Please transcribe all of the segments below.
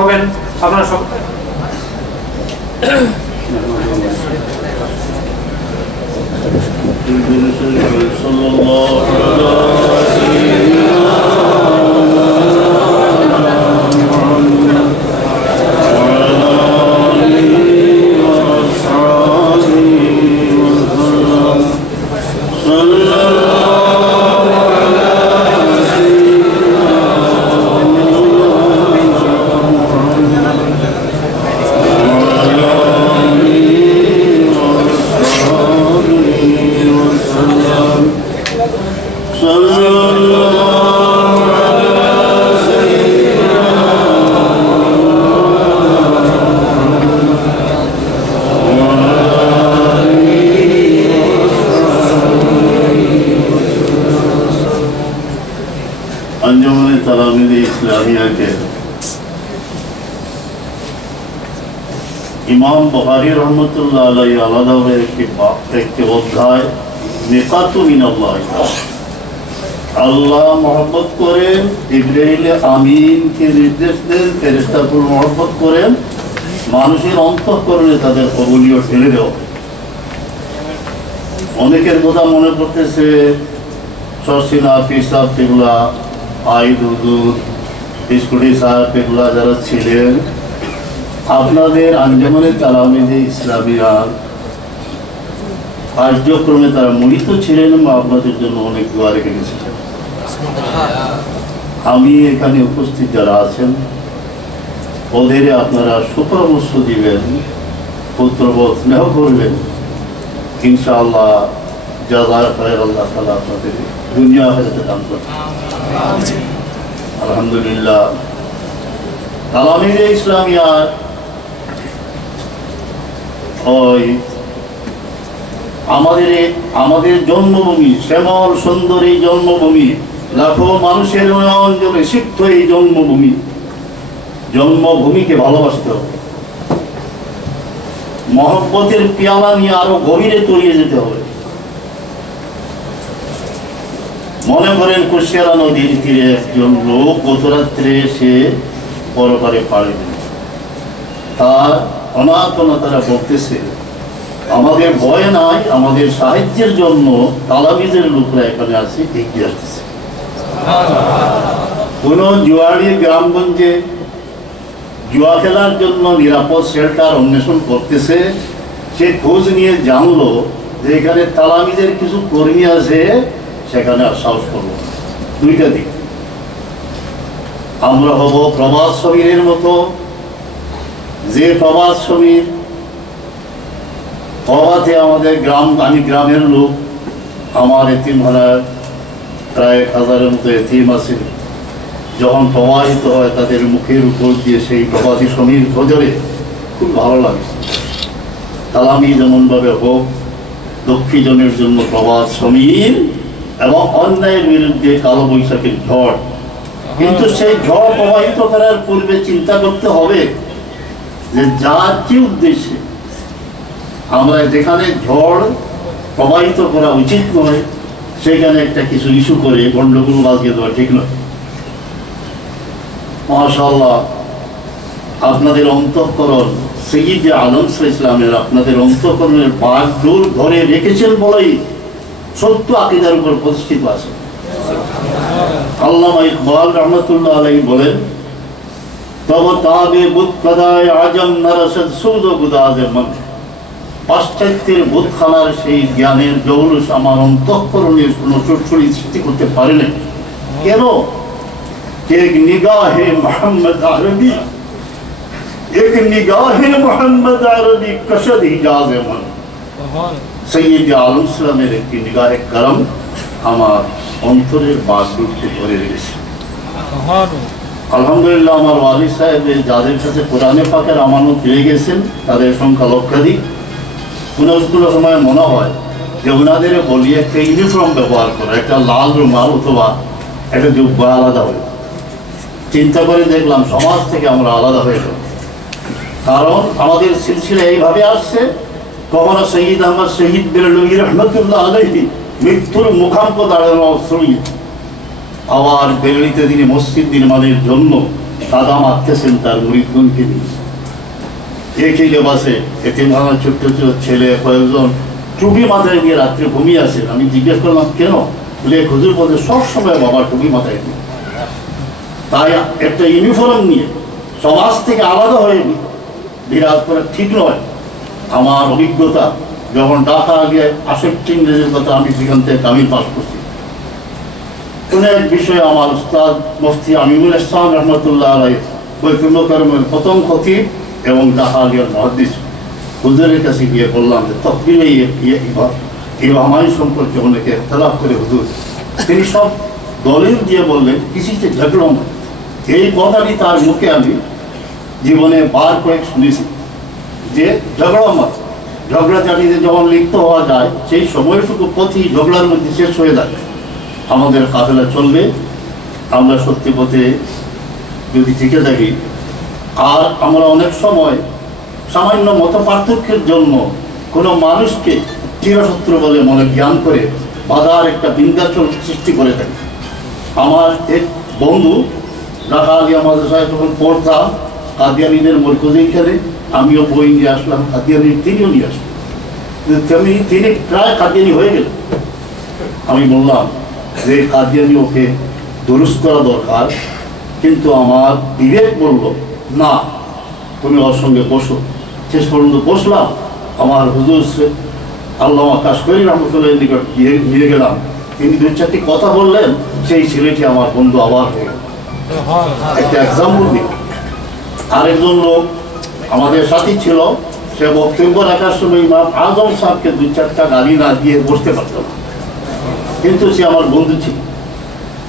হবেন আপনারা সব। ইমাম বুখারী রহমতুল্লাহ আলাইহি আলাদাভাবে একটি অধ্যায় নিকাতু মিনাল্লাহ, আল্লাহ মহব্বত করেন, জিবরাইল আমিনকে নির্দেশ দেন ফেরেশতাকুল মহব্বত করেন, মানুষের অন্তঃকরণে তাদের কবুলিয়ত ঢেলে দেওয়া। অনেকের কথা মনে করতেছে শর্ষিনা পিসাব পেগুলা আইদ হুজুর স্কুটি সাহেব পেগুলা যারা ছিলেন, আপনাদের আঞ্জামানে তালামিজে ইসলামিয়া কার্যক্রমে তারা মোহিত ছিলেন বা আপনাদের জন্য অনেক দোয়া রেখে গেছিলেন। আমি এখানে উপস্থিত যারা আছেন ওদের আপনারা সুপরামর্শ দিবেন, পুত্রবোধ স্নেহ করবেন, ইনশাআল্লাহ জাযার খায়র আল্লাহ তাআলা আপনাদের দুনিয়া আখিরাতে দান করবেন। আলহামদুলিল্লাহ, তালামিজে ইসলামিয়া ওই আমাদের জন্মভূমি, শ্যামল সুন্দর এই জন্মভূমি, লাখো মানুষের অঞ্চলে সিক্ত এই জন্মভূমিকে ভালোবাসতে হবে, মহব্বতের পেয়ালা নিয়ে আরো গভীরে তলিয়ে যেতে হবে। মনে করেন কুশিয়ারা নদীর তীরে একজন লোক গত রাত্রে এসে পরপারে পাড়ি দিল, তার অনাথনাতারা বলতেছে আমাদের ভয় নাই, আমাদের সাহায্যের জন্য তালামিজের লোকরা এখানে আছে, এগিয়ে আসতেছে। কোন জুয়ারি গ্রামগঞ্জে জুয়া খেলার জন্য নিরাপদ শেল্টার অন্বেষণ করতেছে, সে খোঁজ নিয়ে জানলো যে এখানে তালামিজের কিছু কর্মী আছে, সেখানে আর সাহস করবো। দুইটা দিক, আমরা হব প্রবাস শ্রমিকের মতো, যে প্রবাস শ্রমিক প্রবাতে আমাদের আমি গ্রামের লোক, আমার এতিমখানায় প্রায় 1000-এর মতো এতিম আছে, যখন প্রবাহিত হয় তাদের মুখের উপর দিয়ে সেই প্রবাসী শ্রমিক ভোজরে খুব ভালো লাগে। তালামি যেমনভাবে হোক, দক্ষিণজনের জন্য প্রবাস শ্রমিক এবং অন্যায়ের বিরুদ্ধে কালো বৈশাখের ঝড়, কিন্তু সেই ঝড় প্রবাহিত করার পূর্বে চিন্তা করতে হবে যে যার কি উদ্দেশ্যে আমরা যেখানে ঝড় প্রবাহিত করা উচিত নয় সেখানে একটা কিছু ইস্যু করে গন্ডগোল বাজিয়ে দেওয়া ঠিক নয়। মাশাআল্লাহ, আপনাদের অন্তঃকরণ সাইয়্যিদ আলম ইসলামের আপনাদের অন্তঃকরণের বাগডোর ধরে রেখেছেন বলেই সত্য আকীদার উপর প্রতিষ্ঠিত আছে। আল্লামা ইকবাল রহমতুল্লাহ আলাইহি বলেন, তব তাবে বুতকাদায় আজম নরসদ সুদ গুদাজে মন, পাশ্চাত্যের বুতখানার সেই জ্ঞানের জৌলুস আমার অন্তঃকরণে কোনো চুটচুড়ি সৃষ্টি করতে পারে না। কেন? এক নিগাহে মোহাম্মদ আরবি, এক নিগাহে মোহাম্মদ আরবি কশদ হিজাজে মন, সাইয়্যিদ আলম ইসলামের একটি নিগাহে করম আমার অন্তরের বাগডোরকে ধরে রেখেছে। আলহামদুলিল্লাহ, আমার ওয়ালি সাহেব যাদের কাছে কোরআনে পাকের আমানত পেয়ে গেছেন তাদের সংখ্যা লক্ষাধিক। কোনো সময় মনে হয় যে ওনাদের বলি একটা ইউনিফর্ম ব্যবহার করো, একটা লাল রুমাল অথবা একটা জুব্বা আলাদা হয়ে। চিন্তা করে দেখলাম সমাজ থেকে আমরা আলাদা হয়ে যাব, কারণ আমাদের সিলসিলা এইভাবে আসছে। কখনো শহীদ আহমদ শহীদ বেরলভী রহমতুল্লাহ আলাইহি মৃত্যুর মুখাম্প দাঁড়ানো শ্রমিক, আবার বেরলিতে তিনি মসজিদ নির্মাণের জন্য কাদা মারতেছেন তার মুরিদগণকে নিয়ে। একই লেবাসে এতিমখানার ছোট্ট ছোট ছেলে কয়েকজন টুপি মাথায় নিয়ে রাত্রে ঘুমিয়ে আসেন। আমি জিজ্ঞেস করলাম কেন? বলে হুজুর বলতে সবসময় বাবা টুপি মাথায় নিয়ে। তাই একটা ইউনিফর্ম নিয়ে সমাজ থেকে আলাদা হয়ে বিরাজ করা ঠিক নয়। আমার অভিজ্ঞতা, যখন ঢাকা আগে ৬৮ ইংরেজির কথা আমি সেখান থেকে কামিল পাস করছি, কোনো এক বিষয়ে আমার উস্তাদ মুফতি আমিনুল ইসলাম রহমতুল্লাহ আলাই বৈকুল্য করমের প্রথম খতিব এবং ঢাকা আগের মহাদিস হুজুরের কাছে গিয়ে বললাম যে তকবিরে ইমামাই সম্পর্কে অনেকে ইখতিলাফ করে হুজুর। তিনি সব দলিল দিয়ে বললেন কিছুতে ঝগড়া নয়। এই কথাটি তার মুখে আমি জীবনে বার কয়েক শুনেছি যে ঝগড়া মত, ঝগড়াঝাটিতে যখন লিপ্ত হওয়া যায় সেই সময়টুকু পথই ঝগড়ার মধ্যে শেষ হয়ে যায়। আমাদের কাফেলা চলবে, আমরা সত্যি পথে যদি টিকে থাকি। আর আমরা অনেক সময় সামান্য মত পার্থক্যের জন্য কোনো মানুষকে চিরশত্রু বলে মনে জ্ঞান করে বাধার একটা বিন্ধ্যাচল সৃষ্টি করে থাকি। আমার এক বন্ধু ঢাকা আলিয়া মাদ্রাসায় যখন পড়তাম, কাদিয়ানীদের মরকজে এখানে আমিও বই নিয়ে আসলাম, কাদিয়ানি তিনিও নিয়ে আসলাম। তিনি প্রায় কাদিয়ানি হয়ে গেলেন। আমি বললাম যে কাদিয়ানি ওকে দুরুস্ত করা দরকার, কিন্তু আমার বিবেক বলল না, তুমি ওর সঙ্গে বসো। শেষ পর্যন্ত বসলাম। আমার হুজুর আল্লামা কাশকরি রহমতুল্লাহ নিকট নিয়ে গেলাম। তিনি ২-৪টি কথা বললেন, সেই ছেলেটি আমার বন্ধু আবার হয়ে গেল। একটা এক্সাম্পল দিই। আরেকজন লোক আমাদের সাথী ছিল, সে বক্তব্য রাখার সময় ইমাম আজম সাহেবকে ২-৪টা গালি না দিয়ে বসতে পারত না, কিন্তু সে আমার বন্ধু ছিল।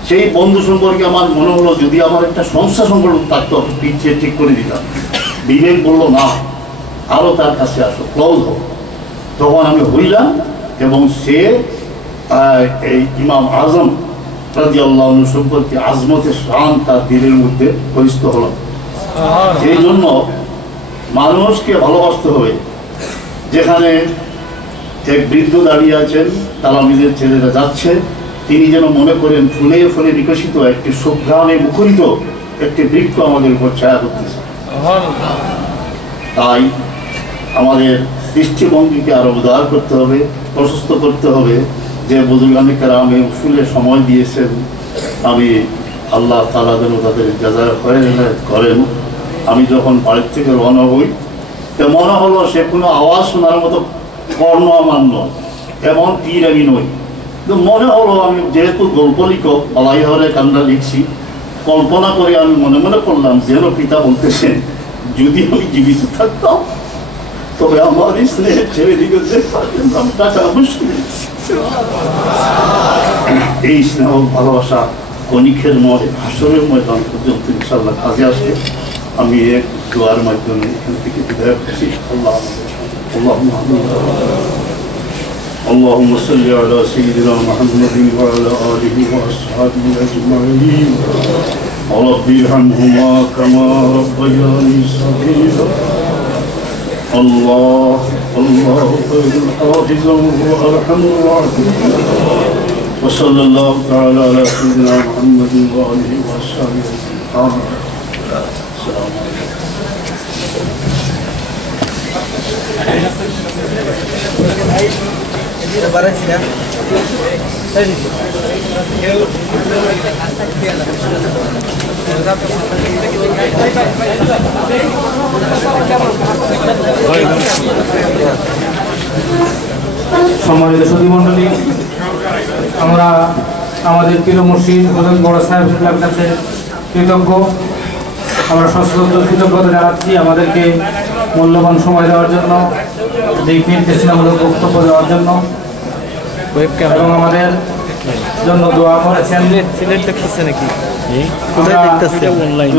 সেই বন্ধু সম্পর্কে আমার মনে হলো যদি আমার একটা সংস্থা সম্পর্ক থাকতো পিছিয়ে ঠিক করে দিতাম। বিবেক বললো না, আরও তার কাছে আসো, ক্লোজ হোক। তখন আমি হইলাম এবং সে এই ইমাম আজম রাদিয়াল্লাহু আনহু সম্পর্কে আজমতের শান তার দিলের মধ্যে পরিস্থিত হলো। এই জন্য মানুষকে ভালোবাসতে হবে। যেখানে এক বৃদ্ধ দাঁড়িয়ে আছেন, তালামিদের ছেলেরা যাচ্ছে, তিনি যেন মনে করেন ফুলে ফুলে বিকশিত একটি শুভ্রামে মুখরিত একটি বৃক্ষ আমাদের উপর ছায়া করতেছে। তাই আমাদের দৃষ্টিভঙ্গিকে আরো উদার করতে হবে, প্রশস্ত করতে হবে। যে বুজুর্গানে কেরাম এই উসুলে সময় দিয়েছেন, আমি আল্লাহ তাআলা যেন তাদের জাযায়ে খায়র করেন। আমি যখন বাড়ির থেকে রওনা হই, তো মনে হলো সে কোনো আওয়াজ শোনার মতো কর্ণ আমার নয়, এমন পীর আমি নই। কিন্তু মনে হলো আমি যেহেতু গল্প লিখক, বালাই হরে কান্না লিখছি, কল্পনা করে আমি মনে মনে করলাম যেন পিতা বলতেছেন যদি আমি জীবিত থাকতাম তবে আমার স্নেহের ছেড়ে দিকে দেখতাম টাকা অবশ্যই। এই স্নেহ ভালোবাসা কণিকের মনে হাসরের ময়দান পর্যন্ত ইনশাআল্লাহ কাজে আসবে। আমি এক দোয়ার মাধ্যমে এখান থেকে বিদায় করছি। اللهم صل على سيدنا محمد وعلى آله وأصحابه أجمعين رب ارحمهما كما ربياني صغيرا. الله خير حافظا وأرحم الراحمين. وصلى الله تعالى على سيدنا محمد وآله وأصحابه آمين. السلام সম্মানিত সুধীমণ্ডলী, আমরা আমাদের প্রিয় মুর্শিদ বড় সাহেবের কাছে কৃতজ্ঞ। আমরা সশ্রদ্ধ কৃতজ্ঞতা জানাচ্ছি আমাদেরকে মূল্যবান সময় দেওয়ার জন্য, দিক নির্দেশনামূলক বক্তব্য দেওয়ার জন্য এবং আমাদের জন্য দোয়া করেছেন। সিলেট দেখতেছে নাকি? কোথায় দেখতেছে? অনলাইন।